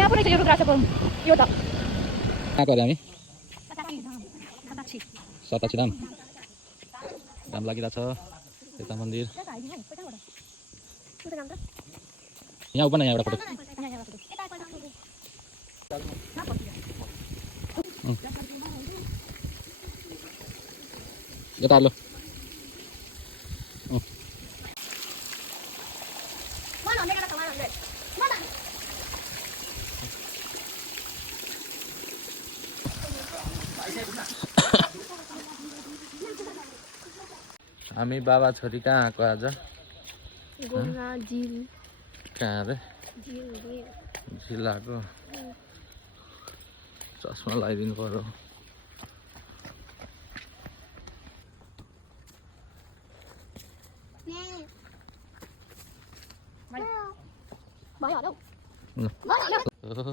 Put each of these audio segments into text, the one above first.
यहाँ पुरै छ यो रुद्राक्षको यो त कहाँ गरे हामी सतासी धाम घाम लागिरहेछ यता मन्दिर यहाँ उप न यहाँ एउटा फोटो यता लो हामी बाबा छोरी कहाँ आएको आज कहाँ अरे झिल आएको चस्मा लगाइदिनु पर्यो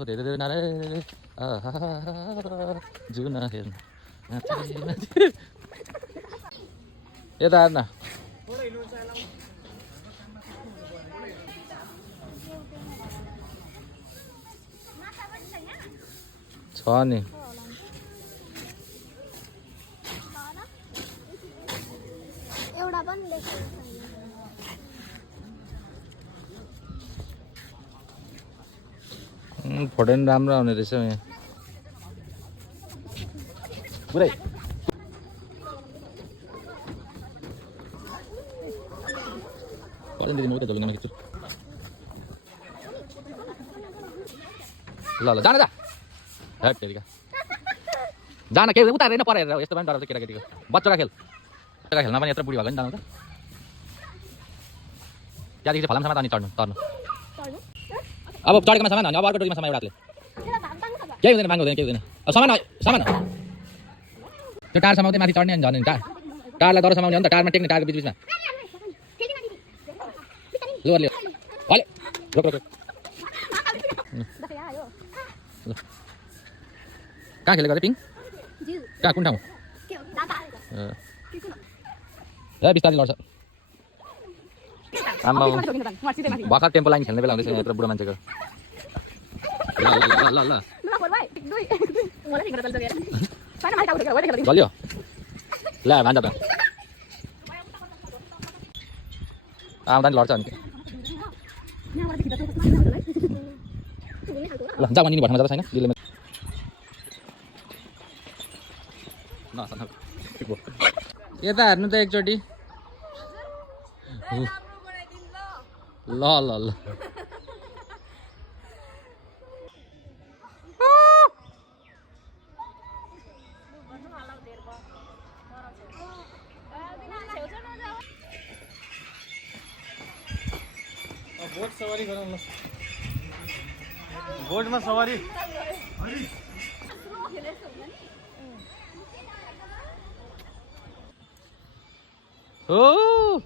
धेरै धेरै नारे जुना हेर्नु यता हेर्न छ नि एउटा पनि लेखेको फोटो पनि राम्रो आउने रहेछ यहाँ पुरै दिनु उता झोल्नु खिच्छु ल ल जान जा हट तेरिका जान के उता हेरेन पर हेरेर यस्तो पनि डराउँछ केटाकेटीको बच्चाका खेल खेल्न पनि यत्रो बुढी भएको नि जानु त त्यहाँदेखि चाहिँ फलामसम्म अनि चढ्नु तर्नु अब चढेकोमा सामान अनि अब अर्को डोरीमा सामान एउटाले केही हुँदैन माग्नु हुँदैन केही हुँदैन अब सामान सामान त्यो टार समाउँदै माथि चढ्ने अनि झर्ने टारलाई दरो समाउने हो नि त टारमा टेक्ने टारको बिचबिचमा लियो हले रोक रोक कहाँ खेलेको अरे पिङ कहाँ कुन ठाउँ ए बिस्तारै लड्छ आम्मा भर्खर टेम्पो लाइन खेल्ने बेला हुँदैछ यत्रो बुढो मान्छेको ल ल चल्यो ल भान्जा त आउँदा नि लड्छ अनि ल जा भनिनी भट्टामा जाँदा छैन दिल्लीमा यता हेर्नु त एकचोटि ल ल ल बोट सवारी गरौँ ल बोटमा सवारी हो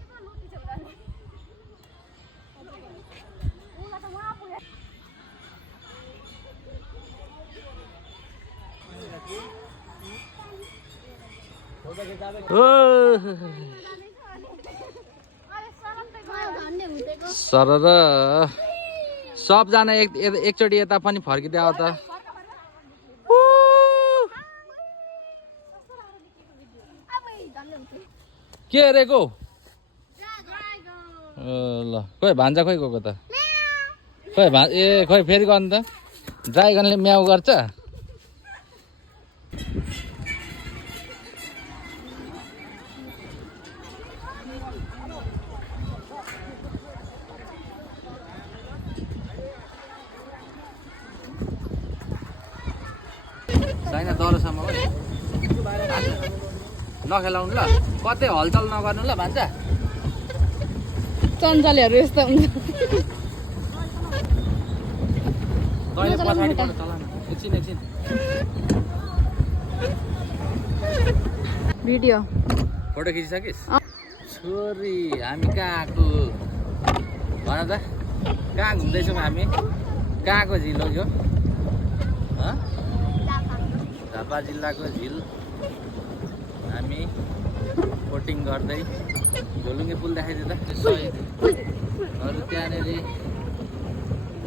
सर र सबजना एकचोटि यता पनि फर्किँदै आऊ त के अरेको ल खोइ भान्जा खोइ गएको त खोइ ए खोइ फेरि गर्नु त ड्राइगनले म्याउ गर्छ छैन दरोसम्म नखेलाउनु ल कतै हलचल नगर्नु ल भान्जा चञ्चलेहरू यस्तो हुन्छ एकछिन भिडियो फोटो खिचिसकिस् छोरी हामी कहाँ आएको भन त कहाँ घुम्दैछौँ हामी कहाँको झिल हो यो झापा जिल्लाको झिल हामी बोटिङ गर्दै झोलुङ्गे पुल देखाइदिँदा अरू त्यहाँनिर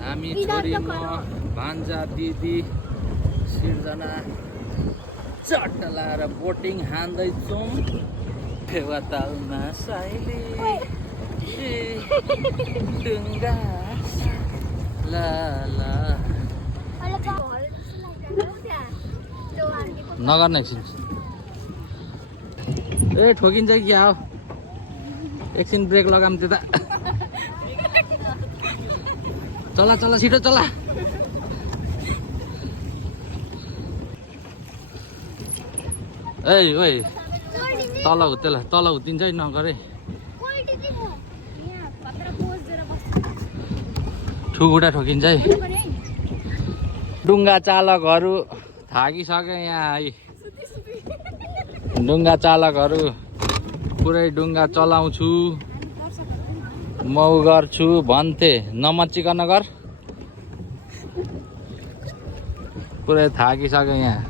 हामी छोरी म भान्जा दिदी सिर्जना चट्ट लाएर बोटिङ हान्दैछौँ फेवातालमा साइली डुङ्गा ला ला नगर्न एकछिन ए ठोकिन्छ कि क्या हो एकछिन ब्रेक लगाऊँ त्यता चला चला छिटो चला ए ओइ तल त्यसलाई तल उत्तिन्छ है नगरे ठुकुटा ठोकिन्छ है डुङ्गा चालकहरू थाकिसके यहाँ है डुङ्गा चालकहरू पुरै डुङ्गा चलाउँछु म गर्छु भन्थे नमच्चिकन गर पुरै थाकिसके यहाँ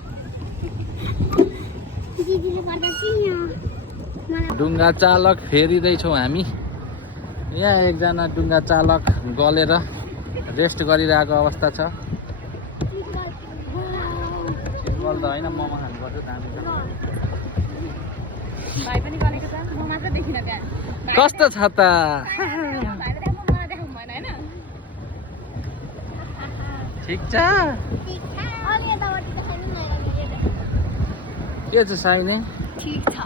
डुङ्गा चालक फेरिँदैछौँ हामी यहाँ एकजना डुङ्गा चालक गलेर रेस्ट गरिरहेको अवस्था छ फुटबल त होइन मोमो खानु पर्छ दामी भाइ पनि गरेको छ म मात्र देखिन त्यहाँ कस्तो छ त भाइले मलाई देखाउनु भएन हैन ठिक छ अनि यताबाट देखाउनु न के छ साइने ठीक छ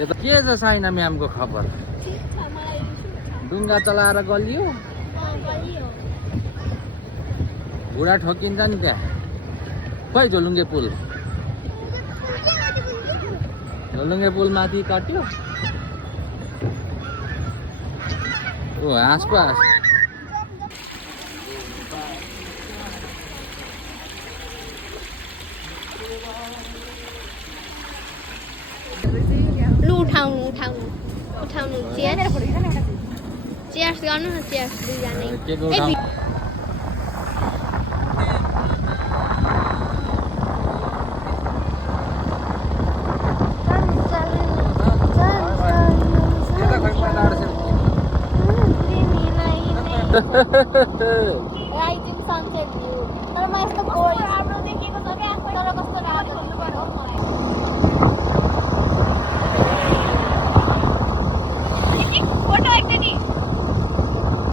यता के छ साइना म्यामको खबर ठीक छ मलाई डुङ्गा चलाएर गलियो गलियो घुँडा ठोकिन्छ नि त्यहाँ खोइ झोलुङ्गे पुल झोलुङ्गे पुल माथि काट्यो ओ हाँसपास लु उठाउनु उठाउनु उठाउनु चेयर्स गर्नु न चेयर्स दुईजना के को उठाउँ? राइजिङ सनसेट भ्यू तर म यस्तो गोल्ड राम्रो देखेको छ क्या तर कस्तो राम्रो दिनुपर्छ मलाई फोटो एकचोटि